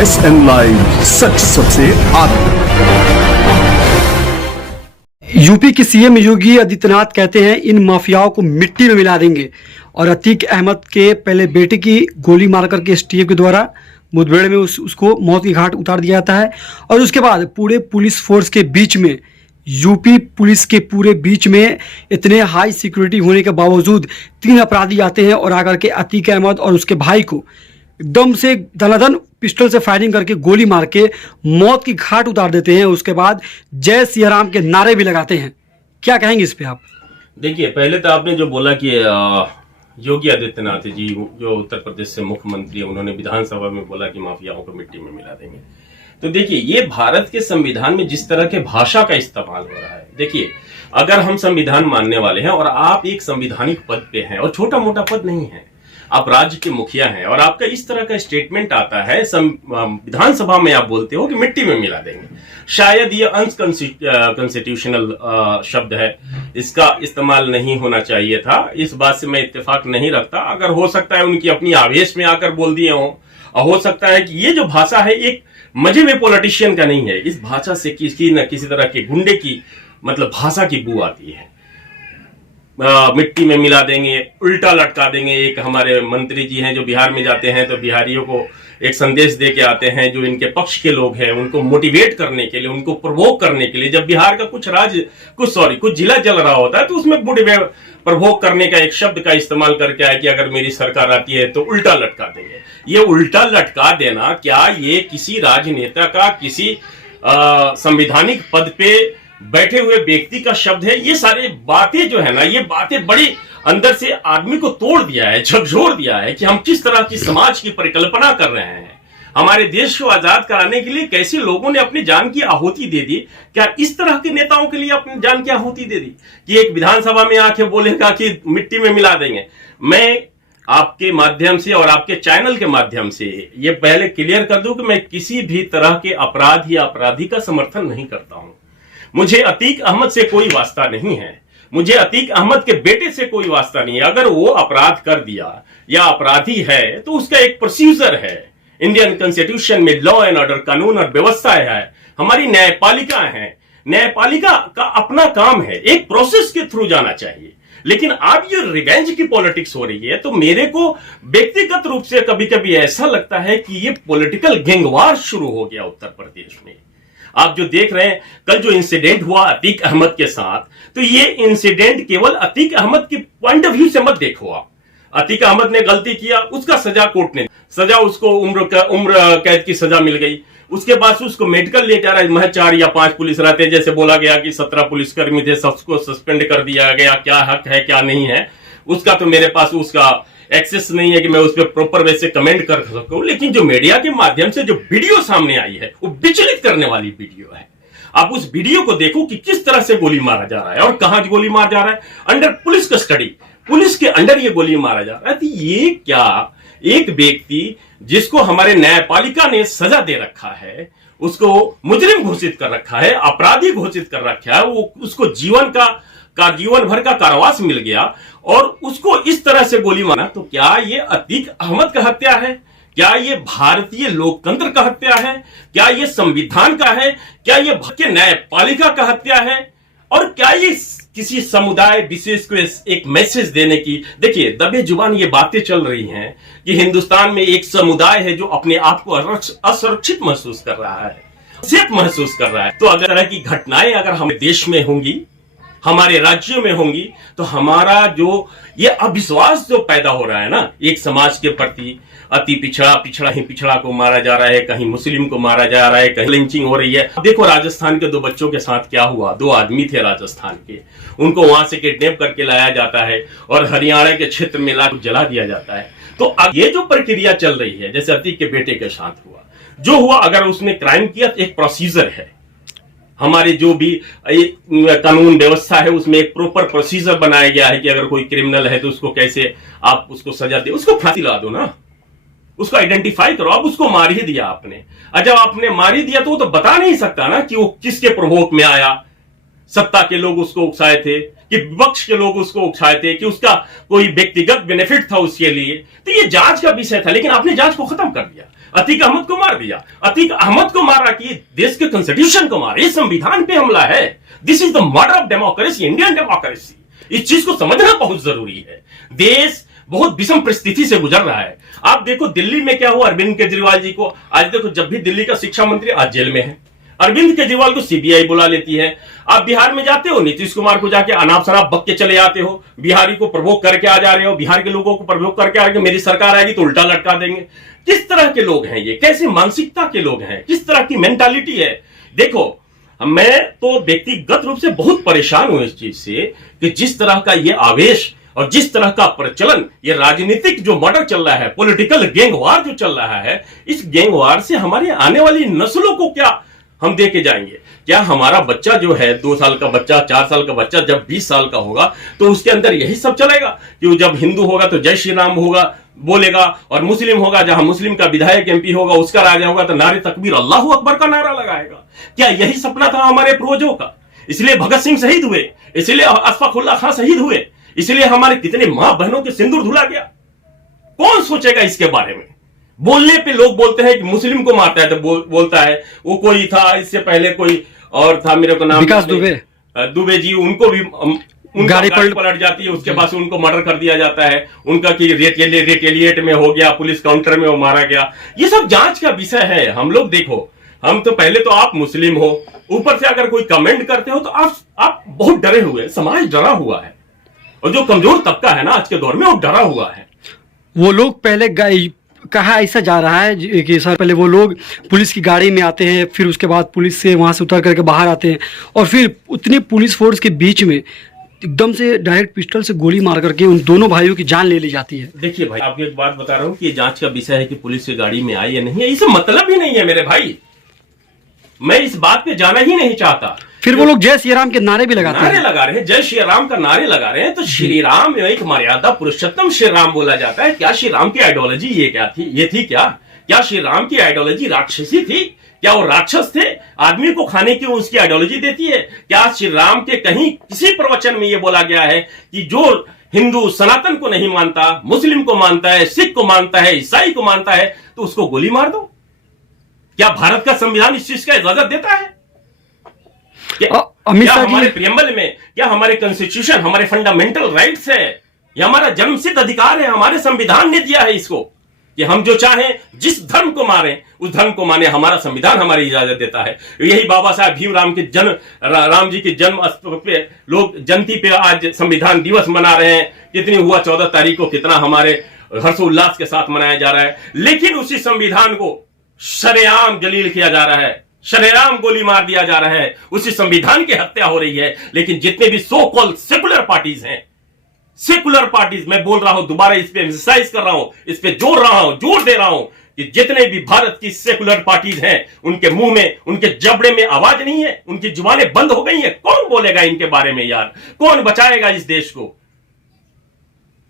SN live, सच सबसे आगे। UP के सीएम योगी आदित्यनाथ कहते हैं इन माफियाओं को मिट्टी में मिला देंगे। और अतीक अहमद के पहले बेटे की गोली मारकर के एसटीएफ के द्वारा मुठभेड़ में उसको मौत की घाट उतार दिया जाता है। और उसके बाद पूरे पुलिस फोर्स के बीच में, यूपी पुलिस के पूरे बीच में इतने हाई सिक्योरिटी होने के बावजूद 3 अपराधी आते हैं और आकर के अतीक अहमद और उसके भाई को एकदम से धनाधन पिस्टल से फायरिंग करके गोली मार के मौत की घाट उतार देते हैं। उसके बाद जय सिया राम के नारे भी लगाते हैं। क्या कहेंगे इस पे आप? देखिए, पहले तो आपने जो बोला कि योगी आदित्यनाथ जी जो उत्तर प्रदेश से मुख्यमंत्री है, उन्होंने विधानसभा में बोला कि माफियाओं को मिट्टी में मिला देंगे। तो देखिए, ये भारत के संविधान में जिस तरह के भाषा का इस्तेमाल हो रहा है, देखिए अगर हम संविधान मानने वाले हैं और आप एक संवैधानिक पद पे हैं, और छोटा मोटा पद नहीं है, आप राज्य के मुखिया हैं, और आपका इस तरह का स्टेटमेंट आता है विधानसभा में, आप बोलते हो कि मिट्टी में मिला देंगे। शायद ये अनकॉन्स्टिट्यूशनल शब्द है, इसका इस्तेमाल नहीं होना चाहिए था। इस बात से मैं इत्तेफाक नहीं रखता। अगर हो सकता है उनकी अपनी आवेश में आकर बोल दिए हों, और हो सकता है कि ये जो भाषा है एक मजे में पॉलिटिशियन का नहीं है। इस भाषा से किसी न किसी तरह के गुंडे की मतलब भाषा की बू आती है। मिट्टी में मिला देंगे, उल्टा लटका देंगे। एक हमारे मंत्री जी हैं जो बिहार में जाते हैं तो बिहारियों को एक संदेश दे के आते हैं, जो इनके पक्ष के लोग हैं उनको मोटिवेट करने के लिए, उनको प्रवोक करने के लिए। जब बिहार का कुछ जिला जल रहा होता है तो उसमें प्रवोक करने का एक शब्द का इस्तेमाल करके आए कि अगर मेरी सरकार आती है तो उल्टा लटका देंगे। ये उल्टा लटका देना, क्या ये किसी राजनेता का किसी संवैधानिक पद पे बैठे हुए व्यक्ति का शब्द है? ये सारी बातें जो है ना, ये बातें बड़ी अंदर से आदमी को तोड़ दिया है, झकझोर दिया है कि हम किस तरह की समाज की परिकल्पना कर रहे हैं। हमारे देश को आजाद कराने के लिए कैसे लोगों ने अपनी जान की आहुति दे दी? क्या इस तरह के नेताओं के लिए अपनी जान की आहुति दे दी कि एक विधानसभा में आके बोलेगा कि मिट्टी में मिला देंगे? मैं आपके माध्यम से और आपके चैनल के माध्यम से ये पहले क्लियर कर दूं कि मैं किसी भी तरह के अपराध या अपराधी का समर्थन नहीं करता हूं। मुझे अतीक अहमद से कोई वास्ता नहीं है, मुझे अतीक अहमद के बेटे से कोई वास्ता नहीं है। अगर वो अपराध कर दिया या अपराधी है तो उसका एक प्रोसीजर है। इंडियन कॉन्स्टिट्यूशन में लॉ एंड ऑर्डर, कानून और व्यवस्था है। हमारी न्यायपालिका है, न्यायपालिका का अपना काम है, एक प्रोसेस के थ्रू जाना चाहिए। लेकिन अब ये रिवेंज की पॉलिटिक्स हो रही है तो मेरे को व्यक्तिगत रूप से कभी कभी ऐसा लगता है कि ये पॉलिटिकल गैंगवार शुरू हो गया उत्तर प्रदेश में। आप जो देख रहे हैं, कल जो इंसिडेंट हुआ अतीक अहमद के साथ, तो ये इंसिडेंट केवल अतीक अहमद के पॉइंट ऑफ व्यू से मत देखो आप। अतीक अहमद ने गलती किया, उसका सजा कोर्ट ने सजा, उसको उम्र कैद की सजा मिल गई। उसके बाद से उसको मेडिकल ले जा रहा है, महज 4 या 5 पुलिस रहते हैं। जैसे बोला गया कि 17 पुलिसकर्मी थे, सबको सस्पेंड कर दिया गया। क्या हक है क्या नहीं है उसका तो मेरे पास उसका एक्सेस नहीं है कि मैं उस पर प्रॉपर वे से कमेंट कर सकूं। लेकिन जो मीडिया के माध्यम से जो वीडियो सामने आई है वो विचलित करने वाली वीडियो है। आप उस वीडियो को देखो कि किस तरह से गोली मारा जा रहा है और कहां गोली मारा जा रहा है। अंडर पुलिस कस्टडी, पुलिस के अंडर ये गोली मारा जा रहा है। तो ये क्या एक व्यक्ति जिसको हमारे न्यायपालिका ने सजा दे रखा है, उसको मुजरिम घोषित कर रखा है, अपराधी घोषित कर रखा है, वो उसको जीवन भर का कारावास मिल गया और उसको इस तरह से गोली मारा, तो क्या ये अतीक अहमद का हत्या है? क्या ये भारतीय लोकतंत्र का हत्या है? क्या ये संविधान का है? क्या ये भारतीय न्यायपालिका का हत्या है? और क्या ये किसी समुदाय विशेष को एक मैसेज देने की, देखिए दबे जुबान ये बातें चल रही हैं कि हिंदुस्तान में एक समुदाय है जो अपने आप को असुरक्षित महसूस कर रहा है, सेफ महसूस कर रहा है। तो अगर तरह की घटनाएं अगर हमारे देश में होंगी, हमारे राज्यों में होंगी, तो हमारा जो ये अविश्वास जो पैदा हो रहा है ना एक समाज के प्रति, अति पिछड़ा को मारा जा रहा है, कहीं मुस्लिम को मारा जा रहा है, कहीं लिंचिंग हो रही है। देखो राजस्थान के 2 बच्चों के साथ क्या हुआ। 2 आदमी थे राजस्थान के, उनको वहां से किडनैप करके लाया जाता है और हरियाणा के क्षेत्र में लाकर जला दिया जाता है। तो अब ये जो प्रक्रिया चल रही है, जैसे अतीक के बेटे के साथ हुआ, जो हुआ, अगर उसने क्राइम किया तो एक प्रोसीजर है। हमारे जो भी कानून व्यवस्था है उसमें एक प्रॉपर प्रोसीजर बनाया गया है कि अगर कोई क्रिमिनल है तो उसको कैसे आप उसको सजा दे, उसको फांसी ला दो ना, उसको आइडेंटिफाई करो। अब उसको मार ही दिया आपने, और जब आपने मार ही दिया तो वो तो बता नहीं सकता ना कि वो किसके प्रभोग में आया, सत्ता के लोग उसको उकसाए थे, कि विपक्ष के लोग उसको उकसाए थे, कि उसका कोई व्यक्तिगत बेनिफिट था उसके लिए, तो ये जांच का विषय था। लेकिन आपने जांच को खत्म कर दिया, अतीक अहमद को मार दिया। अतीक अहमद को मारा कि देश के कॉन्स्टिट्यूशन को मारा, ये संविधान पे हमला है। This is the murder of democracy, Indian democracy. इस चीज को समझना बहुत जरूरी है। देश बहुत विषम परिस्थिति से गुजर रहा है। आप देखो दिल्ली में क्या हुआ अरविंद केजरीवाल जी को। आज देखो, जब भी दिल्ली का शिक्षा मंत्री आज जेल में है, अरविंद केजरीवाल को सीबीआई बुला लेती है। आप बिहार में जाते हो, नीतीश कुमार को जाके अनाप शनाप बक के चले आते हो, बिहारी को प्रवोक करके आ जा रहे हो, बिहार के लोगों को प्रवोक करके आ रहे हो, मेरी सरकार आएगी तो उल्टा लटका देंगे। किस तरह के लोग हैं ये, कैसे मानसिकता के लोग हैं, किस तरह की मेंटालिटी है। देखो, मैं तो व्यक्तिगत रूप से बहुत परेशान हूं इस चीज से कि जिस तरह का ये आवेश और जिस तरह का प्रचलन, ये राजनीतिक जो मर्डर चल रहा है, पॉलिटिकल गैंगवार जो चल रहा है, इस गैंगवार से हमारी आने वाली नस्लों को क्या हम दे के जाएंगे। क्या हमारा बच्चा जो है 2 साल का बच्चा, 4 साल का बच्चा जब 20 साल का होगा तो उसके अंदर यही सब चलेगा कि वो जब हिंदू होगा तो जय श्री राम होगा बोलेगा, और मुस्लिम होगा, जहां मुस्लिम का विधायक एमपी होगा, उसका राजा होगा तो नारे तकबीर अल्लाह अकबर का नारा लगाएगा। क्या यही सपना था हमारे पूर्वजों का? इसलिए भगत सिंह शहीद हुए, इसलिए अशफाकुल्लाह खां शहीद हुए, इसलिए हमारे कितने मां बहनों के सिंदूर धुला गया। कौन सोचेगा इसके बारे में? बोलने पे लोग बोलते हैं कि मुस्लिम को मारता है तो बोलता है वो कोई था, इससे पहले कोई और था, मेरे को नाम विकास दुबे जी, उनको भी उनका गाड़ी पलट जाती है, उसके बाद उनको मर्डर कर दिया जाता है, उनका कि रेटेलिएट में हो गया, पुलिस काउंटर में वो मारा गया। ये सब जांच का विषय है। हम लोग देखो, हम तो पहले तो आप मुस्लिम हो, ऊपर से अगर कोई कमेंट करते हो तो आप बहुत डरे हुए, समाज डरा हुआ है, और जो कमजोर तबका है ना आज के दौर में वो डरा हुआ है। वो लोग पहले कहा ऐसा जा रहा है कि सर पहले वो लोग पुलिस की गाड़ी में आते हैं, फिर उसके बाद पुलिस से वहां से उतर करके बाहर आते हैं, और फिर उतनी पुलिस फोर्स के बीच में एकदम से डायरेक्ट पिस्टल से गोली मार करके उन दोनों भाइयों की जान ले ली जाती है। देखिए भाई, आपको एक बात बता रहा हूं कि ये जांच का विषय है कि पुलिस की गाड़ी में आई या नहीं है, इससे मतलब ही नहीं है मेरे भाई। मैं इस बात पे जाना ही नहीं चाहता। फिर वो लोग जय श्री राम के नारे भी लगाते हैं, नारे लगा रहे हैं, जय श्री राम का नारे लगा रहे हैं। तो श्री राम एक मर्यादा पुरुषोत्तम श्री राम बोला जाता है। क्या श्री राम की आइडियोलॉजी ये क्या थी? ये थी क्या श्री राम की आइडियोलॉजी राक्षसी थी? क्या वो राक्षस थे? आदमी को खाने की उसकी आइडियोलॉजी देती है? क्या श्री राम के कहीं किसी प्रवचन में ये बोला गया है कि जो हिंदू सनातन को नहीं मानता, मुस्लिम को मानता है, सिख को मानता है, ईसाई को मानता है, तो उसको गोली मार दो? क्या भारत का संविधान इस चीज का इजाजत देता है? क्या हमारे प्रियम्बल में, क्या हमारे कॉन्स्टिट्यूशन, हमारे फंडामेंटल राइट्स है, यह हमारा जन्मसिद्ध अधिकार है, हमारे संविधान ने दिया है इसको कि हम जो चाहें जिस धर्म को मारें उस धर्म को माने, हमारा संविधान हमारी इजाजत देता है। यही बाबा साहब भीमराव के राम जी के जन्म पे लोग जयंती पे आज संविधान दिवस मना रहे हैं। कितनी हुआ 14 तारीख को, कितना हमारे हर्षोल्लास के साथ मनाया जा रहा है। लेकिन उसी संविधान को शरेआम जलील किया जा रहा है, शरेआम गोली मार दिया जा रहा है, उसी संविधान की हत्या हो रही है। लेकिन जितने भी सो कॉल्ड सेकुलर पार्टीज हैं, सेकुलर पार्टीज, मैं बोल रहा हूं, दोबारा इस पे एम्फसाइज कर रहा हूं, इस पे जोर दे रहा हूं कि जितने भी भारत की सेकुलर पार्टीज हैं, उनके मुंह में, उनके जबड़े में आवाज नहीं है, उनकी जुबानें बंद हो गई हैं। कौन बोलेगा इनके बारे में यार? कौन बचाएगा इस देश को?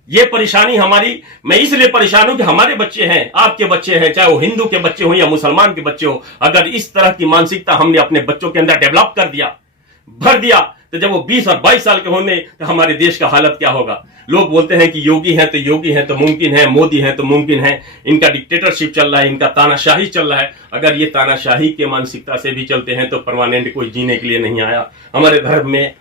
ये परेशानी हमारी, मैं इसलिए परेशान हूं कि हमारे बच्चे हैं, आपके बच्चे हैं, चाहे वो हिंदू के बच्चे हो या मुसलमान के बच्चे हो, अगर इस तरह की मानसिकता हमने अपने बच्चों के अंदर डेवलप कर दिया, भर दिया, तो जब वो 20 और 22 साल के होने तो हमारे देश का हालत क्या होगा? लोग बोलते हैं कि योगी है तो मुमकिन है, मोदी है तो मुमकिन है, इनका डिक्टेटरशिप चल रहा है, इनका तानाशाही चल रहा है। अगर ये तानाशाही के मानसिकता से भी चलते हैं तो परमानेंट कोई जीने के लिए नहीं आया। हमारे धर्म में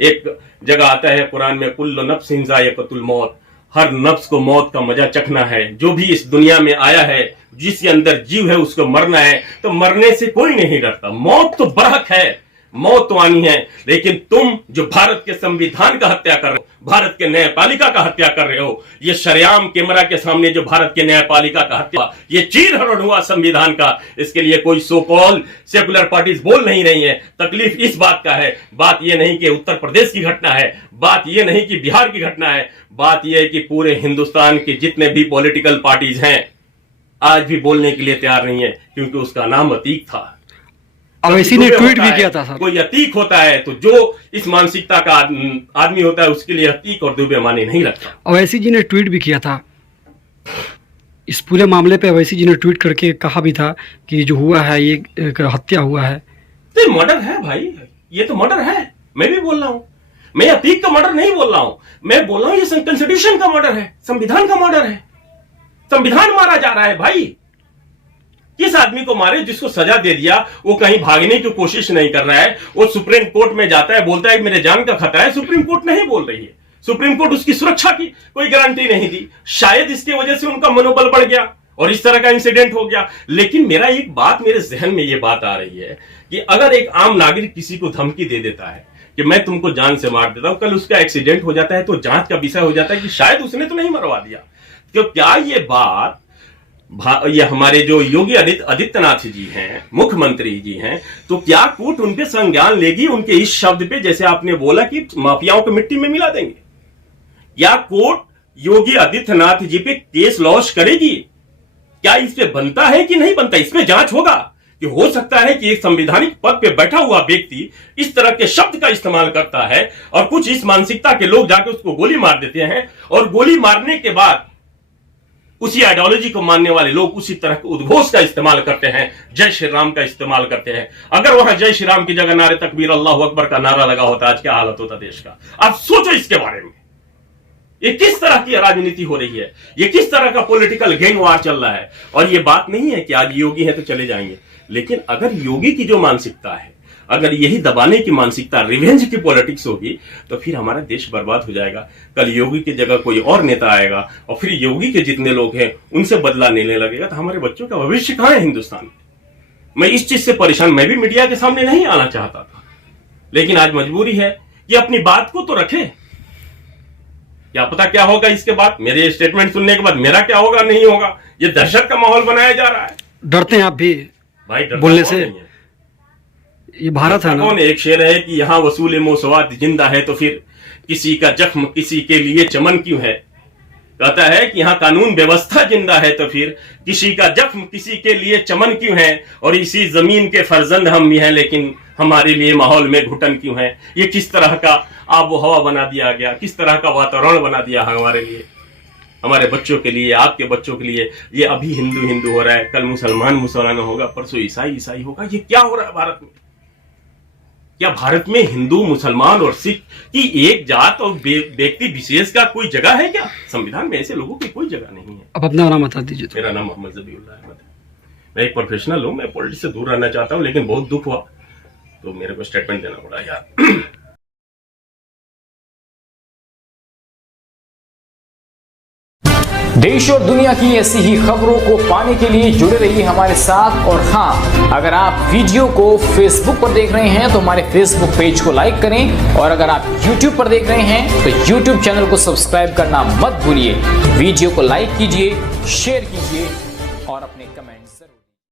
एक जगह आता है कुरान में, कुल्लु नफ्सिन ज़ाइक़तुल मौत, हर नफ्स को मौत का मजा चखना है। जो भी इस दुनिया में आया है, जिसके अंदर जीव है, उसको मरना है। तो मरने से कोई नहीं डरता, मौत तो बरहक है, मौत तो आनी है। लेकिन तुम जो भारत के संविधान का हत्या कर रहे हो, भारत के न्यायपालिका का हत्या कर रहे हो, ये शरेआम कैमरा के सामने जो भारत के न्यायपालिका का हत्या, ये चीरहरण हुआ संविधान का, इसके लिए कोई सो कॉल सेकुलर पार्टीज बोल नहीं रही है। तकलीफ इस बात का है, बात यह नहीं कि उत्तर प्रदेश की घटना है, बात यह नहीं कि बिहार की घटना है, बात यह है कि पूरे हिंदुस्तान के जितने भी पॉलिटिकल पार्टीज हैं आज भी बोलने के लिए तैयार नहीं है, क्योंकि उसका नाम अतीक था। अवैसी ने ट्वीट भी किया था सर, कोई अतीक होता है तो जो इस मानसिकता का आदमी होता है उसके लिए अतीक और दुबे माने नहीं लगता। अवैसी जी ने ट्वीट भी किया था इस पूरे मामले पे। अवैसी जी ने ट्वीट करके कहा भी था कि जो हुआ है ये एक हत्या हुआ है। तो मर्डर है भाई, ये तो मर्डर है। मैं भी बोल रहा हूं, मैं अतीक का मर्डर नहीं बोल रहा हूं, मैं बोल रहा हूं ये कॉन्स्टिट्यूशन का मर्डर है, संविधान का मर्डर है। संविधान मारा जा रहा है भाई। किस आदमी को मारे जिसको सजा दे दिया, वो कहीं भागने की कोशिश नहीं कर रहा है, वो सुप्रीम कोर्ट में जाता है, बोलता है मेरे जान का खतरा है, सुप्रीम कोर्ट नहीं बोल रही है, सुप्रीम कोर्ट उसकी सुरक्षा की कोई गारंटी नहीं दी। शायद इसकी वजह से उनका मनोबल बढ़ गया और इस तरह का इंसिडेंट हो गया। लेकिन मेरा एक बात, मेरे जहन में ये बात आ रही है कि अगर एक आम नागरिक किसी को धमकी दे देता है कि मैं तुमको जान से मार देता हूं, कल उसका एक्सीडेंट हो जाता है तो जांच का विषय हो जाता है कि शायद उसने तो नहीं मरवा दिया। तो क्या ये बात, ये हमारे जो योगी आदित्यनाथ जी हैं, मुख्यमंत्री जी हैं, तो क्या कोर्ट उनपे संज्ञान लेगी उनके इस शब्द पे, जैसे आपने बोला कि माफियाओं को मिट्टी में मिला देंगे? क्या कोर्ट योगी आदित्यनाथ जी पे केस लॉन्च करेगी? क्या इस पे बनता है कि नहीं बनता? इस पे जांच होगा कि हो सकता है कि एक संवैधानिक पद पे बैठा हुआ व्यक्ति इस तरह के शब्द का इस्तेमाल करता है और कुछ इस मानसिकता के लोग जाके उसको गोली मार देते हैं, और गोली मारने के बाद उसी आइडियोलॉजी को मानने वाले लोग उसी तरह के उद्घोष का इस्तेमाल करते हैं, जय श्री राम का इस्तेमाल करते हैं। अगर वहां जय श्री राम की जगह नारे तकबीर अल्लाह अकबर का नारा लगा होता, आज क्या हालत होता देश का? आप सोचो इसके बारे में। ये किस तरह की राजनीति हो रही है, ये किस तरह का पॉलिटिकल गैंग वार चल रहा है। और ये बात नहीं है कि आज योगी है तो चले जाएंगे, लेकिन अगर योगी की जो मानसिकता है, अगर यही दबाने की मानसिकता, रिवेंज की पॉलिटिक्स होगी, तो फिर हमारा देश बर्बाद हो जाएगा। कल योगी की जगह कोई और नेता आएगा और फिर योगी के जितने लोग हैं उनसे बदला लेने लगेगा, तो हमारे बच्चों का भविष्य कहां है हिंदुस्तान में? मैं इस चीज से परेशान, मैं भी मीडिया के सामने नहीं आना चाहता था, लेकिन आज मजबूरी है कि अपनी बात को तो रखे। क्या पता क्या होगा इसके बाद, मेरे स्टेटमेंट सुनने के बाद मेरा क्या होगा नहीं होगा। ये दहशत का माहौल बनाया जा रहा है। डरते हैं आप भी भाई, बोलने से? ये भारत है ना। कौन? एक शेर है कि यहाँ वसूल मोसवात जिंदा है, तो फिर किसी का जख्म किसी के लिए चमन क्यों है? कहता है कि यहाँ कानून व्यवस्था जिंदा है, तो फिर किसी का जख्म किसी के लिए चमन क्यों है? और इसी जमीन के फर्जंद हम भी हैं, लेकिन हमारे लिए माहौल में घुटन क्यों है? ये किस तरह का आबो हवा बना दिया गया, किस तरह का वातावरण बना दिया है हमारे लिए, हमारे बच्चों के लिए, आपके बच्चों के लिए। ये अभी हिंदू हिंदू हो रहा है, कल मुसलमान मुसलमान होगा, परसों ईसाई ईसाई होगा। ये क्या हो रहा है भारत में? क्या भारत में हिंदू मुसलमान और सिख की एक जात और व्यक्ति विशेष का कोई जगह है क्या? संविधान में ऐसे लोगों की कोई जगह नहीं है। अब अपना नाम बता दीजिए। मेरा नाम मोहम्मद ज़बीउल्लाह अहमद है। मैं एक प्रोफेशनल हूं, मैं पॉलिटिक्स से दूर रहना चाहता हूं, लेकिन बहुत दुख हुआ तो मेरे को स्टेटमेंट देना पड़ा यार। देश और दुनिया की ऐसी ही खबरों को पाने के लिए जुड़े रहिए हमारे साथ। और हाँ, अगर आप वीडियो को फेसबुक पर देख रहे हैं तो हमारे फेसबुक पेज को लाइक करें, और अगर आप यूट्यूब पर देख रहे हैं तो यूट्यूब चैनल को सब्सक्राइब करना मत भूलिए। वीडियो को लाइक कीजिए, शेयर कीजिए और अपने कमेंट्स जरूर